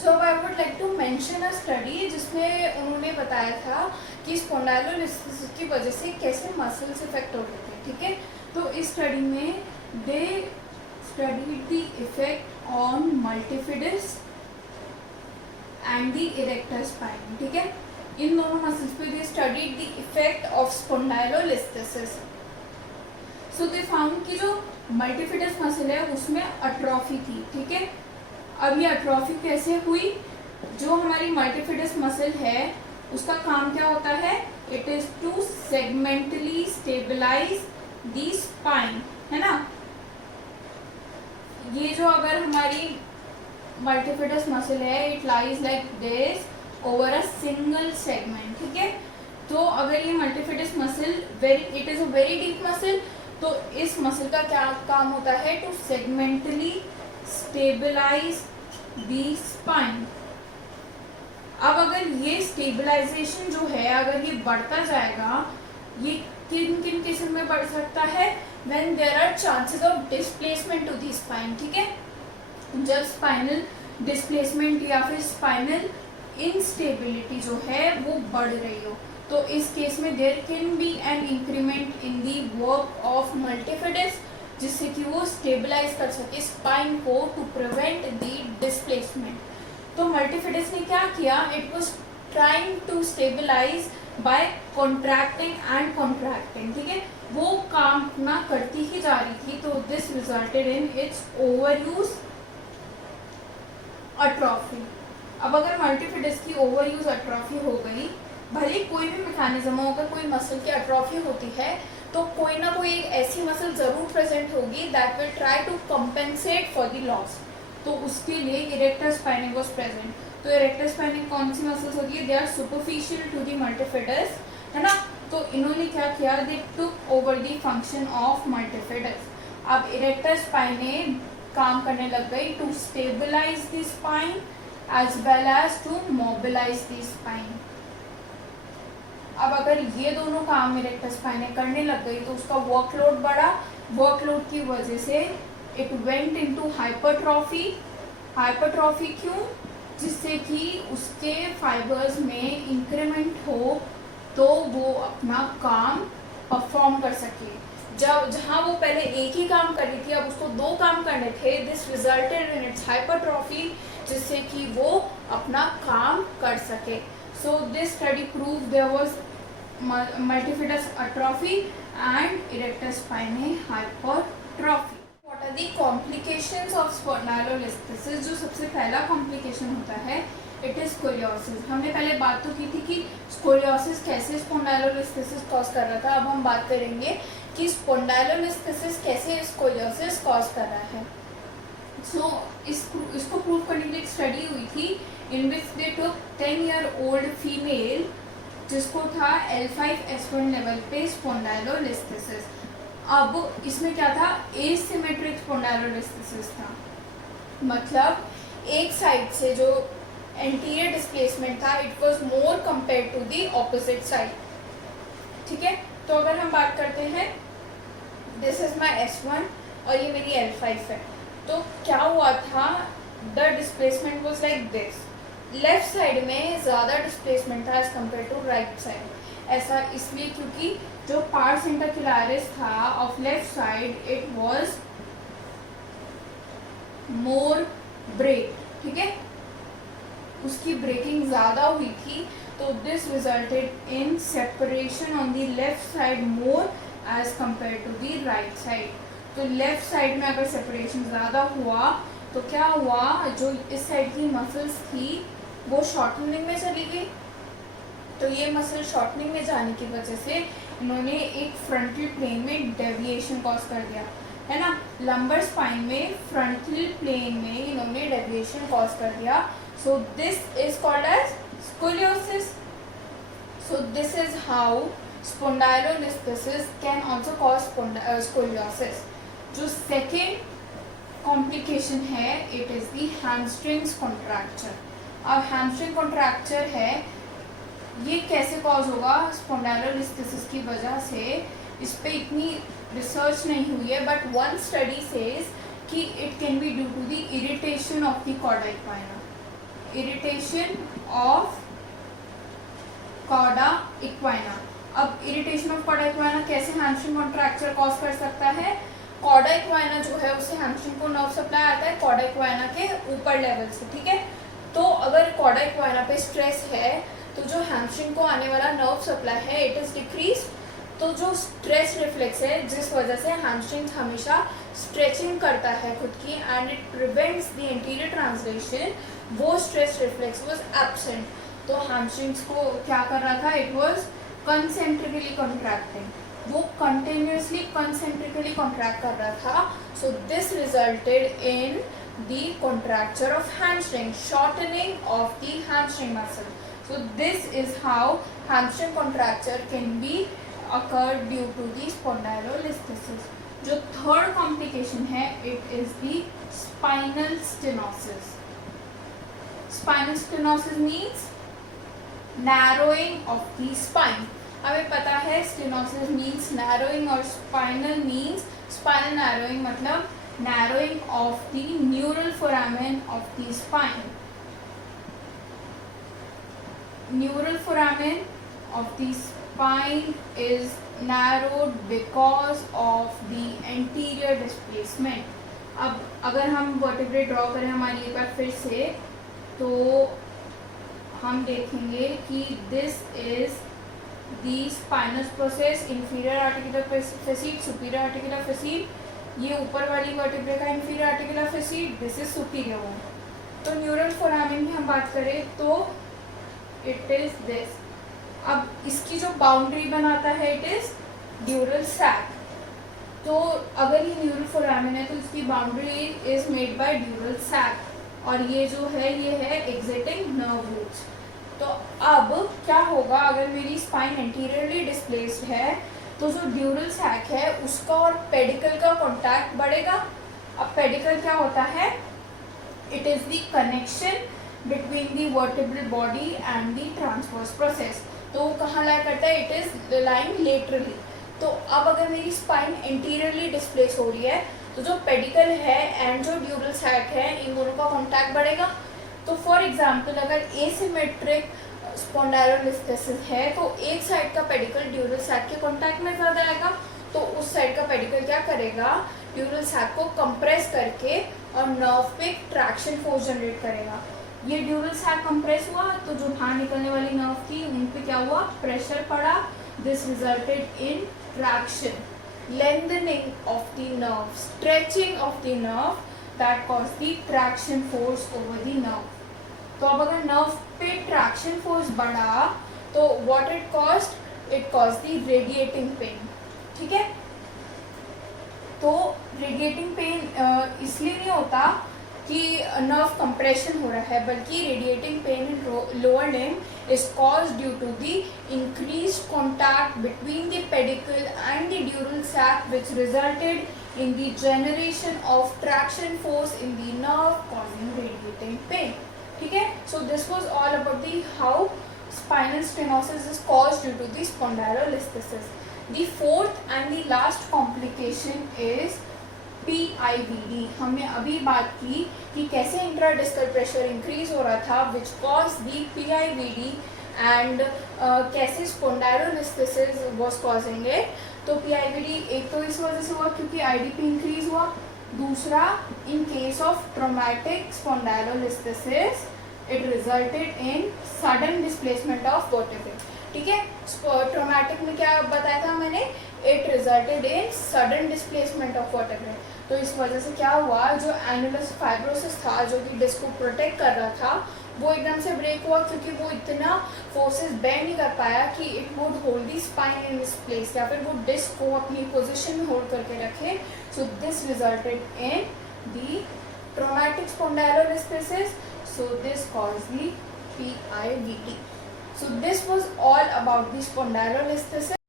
So I would like to mention a study जिसमें उन्होंने बताया था कि स्पॉन्डाइलोलिसिस की वजह से कैसे मसल्स इफेक्ट होते थे, ठीक है। तो इस स्टडी में they studied the effect on multifidus and the erector spine, ठीक है। इन दोनों मसल्स पे they studied the effect of spondylolysis. So they found कि जो मल्टीफिडस मसल है उसमें अट्रॉफी थी, ठीक है। अब ये अट्रॉफी कैसे हुई? जो हमारी मल्टीफिडस मसल है उसका काम क्या होता है? It is to segmentally stabilise the spine, है ना। ये जो अगर हमारी मल्टीफिडस मसल है it lies like this over a single segment, ठीक है। तो अगर ये multifidus muscle it is a very deep muscle, तो इस मसल का क्या काम होता है? To segmentally stabilise the spine. अब अगर ये स्टेबलाइजेशन जो है अगर ये बढ़ता जाएगा, ये किन किन किस्म में बढ़ सकता है? When there are chances of displacement to the spine, ठीक है। जब स्पाइनल डिस्प्लेसमेंट या फिर स्पाइनल इंस्टेबिलिटी जो है वो बढ़ रही हो, तो इस केस में there can be an increment in the work of multifidus, जिससे कि वो स्टेबलाइज कर सके स्पाइन को टू प्रिवेंट दी डिस्प्लेसमेंट। तो मल्टीफिडस ने क्या किया? It was trying to stabilise by contracting and contracting, ठीक है। वो काम अपना करती ही जा रही थी, तो this resulted in its over use atrophy. अब अगर मल्टीफिडस की ओवर यूज अट्रॉफी हो गई, भले कोई भी मैकेनिज्म हो, अगर कोई मसल की अट्रॉफी होती है तो कोई ना कोई ऐसी मसल जरूर प्रेजेंट होगी that will try to compensate for the loss. तो उसके लिए इरेक्टर स्पाइनिंग वाज प्रेजेंट। तो इरेक्टर स्पाइनिंग कौन सी मसल्स होती है? They are superficial to the multifidus, है ना। तो इन्होंने क्या किया? They took over the function of multifidus. अब इरेक्टर स्पाइने काम करने लग गई to stabilize the spine as well as to mobilize the spine. अब अगर ये दोनों काम इरेक्टर स्पाइने करने लग गई तो उसका वर्कलोड बढ़ा। वर्कलोड की वजह से it went into hypertrophy. Hypertrophy क्यों? जिससे कि उसके फाइबर्स में इंक्रीमेंट हो तो वो अपना काम परफॉर्म कर सके। जहाँ वो पहले एक ही काम कर रही थी अब उसको दो काम करने थे। This resulted in it's hypertrophy, जिससे कि वो अपना काम कर सके। So this study prove there was multifidus atrophy and erector spinae hypertrophy. What are the complications of spondylolisthesis? जो सबसे पहला कॉम्प्लिकेशन होता है इट इज स्कोलियोसिस। हमने पहले बात तो की थी कि स्कोलियोसिस कैसे स्पॉन्डाइलोलिस्थेसिस कॉज कर रहा था। अब हम बात करेंगे कि स्पॉन्डाइलोलिस्थेसिस कैसे स्कोलियोसिस कॉज कर रहा है। सो इसको प्रूव करने के लिए एक स्टडी हुई थी इन विच दे टुक 10-year-old फीमेल जिसको था L5-S1 लेवल पे स्पॉन्डाइलोलिस्थेसिस। अब इसमें क्या था? एसिमेट्रिक स्पॉन्डाइलोलिस्थेसिस था, मतलब एक साइड से जो एंटीरियर डिस्प्लेसमेंट था it was more compare to the opposite side, ठीक है। तो अगर हम बात करते हैं दिस इज माय S1 और ये मेरी L5 है, तो क्या हुआ था? The displacement was like this. Left side में ज़्यादा डिस्प्लेसमेंट था as compare to right side. ऐसा इसलिए क्योंकि जो पार्ट्स इंटरक्युलारिस था of left side it was more break, ठीक है, उसकी ब्रेकिंग ज़्यादा हुई थी। तो this resulted in separation on the left side more as compare to the right side. तो लेफ्ट साइड में अगर सेपरेशन ज़्यादा हुआ तो क्या हुआ? जो इस साइड की मसल्स थी वो शॉर्टनिंग में चली गई। तो ये मसल शॉर्टनिंग में जाने की वजह से इन्होंने एक फ्रंटल प्लेन में डेविएशन कॉज कर दिया, है ना। लंबर स्पाइन में फ्रंटल प्लेन में इन्होंने डेविएशन कॉज कर दिया। So this is called as scoliosis. So this is how spondylolisthesis can also cause scoliosis. जो सेकेंड कॉम्प्लिकेशन है it is the hamstrings contracture. अब हैमस्ट्रिंग कॉन्ट्रैक्चर है, ये कैसे कॉज होगा? स्पॉन्डाइलोलिस्थेसिस की वजह से। इस पे इतनी रिसर्च नहीं हुई है बट वन स्टडी सेज कि it can be due to the irritation of the cauda equina. Irritation of cauda equina. अब इरिटेशन ऑफ कॉर्डा इक्वाइना कैसे हैमस्ट्रिंग कॉन्ट्रैक्चर कॉज कर सकता है? कॉर्डा इक्वाइना जो है उससे हैमस्ट्रिंग को नर्व सप्लाई आता है कॉर्डा इक्वाइना के ऊपर लेवल से, ठीक है। तो अगर कॉर्डा इक्वाइना पे स्ट्रेस है तो जो हैमस्ट्रिंग को आने वाला नर्व सप्लाई है इट इज डिक्रीज। तो जो स्ट्रेस रिफ्लेक्स है जिस वजह से हैमस्ट्रिंग हमेशा स्ट्रेचिंग करता है खुद की and it prevents the anterior translation, वो स्ट्रेस रिफ्लेक्स वाज एब्सेंट। तो हैमस्ट्रिंग्स को क्या कर रहा था? इट वाज कंसेंट्रिकली कॉन्ट्रैक्टिंग, वो कंटिन्यूसली कंसेंट्रिकली कॉन्ट्रैक्ट कर रहा था। So this resulted in the contracture of hamstring, shortening of the hamstring muscle. So this is how hamstring contracture can be occurred due to the spondylolisthesis. जो third complication है it is the spinal stenosis. Spinal stenosis means narrowing of the spine. हमें पता है stenosis means narrowing और spinal means spinal narrowing, मतलब narrowing of the neural foramen of the spine. Neural foramen of the spine is narrowed because of the anterior displacement. अब अगर हम vertebrae draw करें हमारी एक बार फिर से तो हम देखेंगे कि this is the spinous process, inferior articular facet, superior articular facet. ये ऊपर वाली वर्टिब्रे का inferior articular facet, this is superior one. तो न्यूरल फोरामेन की हम बात करें तो इट इज दिस। अब इसकी जो बाउंड्री बनाता है इट इज ड्यूरल सैक। तो अगर ये न्यूरल फोरामेन है तो इसकी boundary is made by dural sac और ये जो है ये है एग्जिटिंग नर्व रूट्स। तो अब क्या होगा अगर मेरी स्पाइन एंटीरियरली डिस्प्लेस्ड है तो जो ड्यूरल सैक है उसका और पेडिकल का कॉन्टैक्ट बढ़ेगा। अब पेडिकल क्या होता है? It is the connection between the vertebral body and the transverse process. तो कहाँ लाई करता है? It is lying laterally. तो अब अगर मेरी स्पाइन एंटीरियरली डिस्प्लेस हो रही है तो जो पेडिकल है एंड जो ड्यूरल सैक है इन दोनों का कॉन्टैक्ट बढ़ेगा। तो फॉर एग्जांपल अगर एसिमेट्रिक स्पॉन्डाइलोलिस्थेसिस है तो एक साइड का पेडिकल ड्यूरल सैक के कॉन्टैक्ट में ज़्यादा आएगा, तो उस साइड का पेडिकल क्या करेगा? ड्यूरल सैक को कंप्रेस करके और नर्व पे ट्रैक्शन फोर्स जनरेट करेगा। ये ड्यूरल सैक कंप्रेस हुआ तो जो बाहर निकलने वाली नर्व थी उन पे क्या हुआ? प्रेशर पड़ा। This resulted in traction, lengthening of the nerve, stretching of the nerve that cause the traction force over the nerve. तो अब अगर नर्व पे ट्रैक्शन फोर्स बढ़ा तो what it caused? It cause the radiating pain, ठीक है। तो radiating pain इसलिए नहीं होता कि नर्व कंप्रेशन हो रहा है, बल्कि radiating pain in lower limb is caused due to the increased contact between the pedicle and the dural sac which resulted in the generation of traction force in the nerve causing radiating pain, ठीक है। So this was all about the how spinal stenosis is caused due to the spondylolisthesis. The fourth and the last complication is PIVD। हमने अभी बात की कि कैसे इंट्राडिस्कल pressure increase हो रहा था which cause the PIVD and कैसे स्पॉन्डाइलोलिस्थेसिस वाज कॉजिंग इट। तो PIVD एक तो इस वजह से हुआ क्योंकि IDP इंक्रीज हुआ, दूसरा in case of traumatic spondylolisthesis it resulted in sudden displacement of vertebrae, ठीक है। ट्रॉमेटिक में क्या बताया था मैंने? It resulted in sudden displacement of vertebrae. तो इस वजह से क्या हुआ? जो एनुलस फाइब्रोसिस था जो कि डिस्क को प्रोटेक्ट कर रहा था वो एकदम से ब्रेक हुआ क्योंकि वो इतना फोर्सेस बेयर नहीं कर पाया कि it would hold the spine in this place या फिर वो डिस्क को अपनी पोजीशन में होल्ड करके रखे। So this resulted in the traumatic spondylolisthesis. So this caused the PIVD. So this was all about the spondylolisthesis.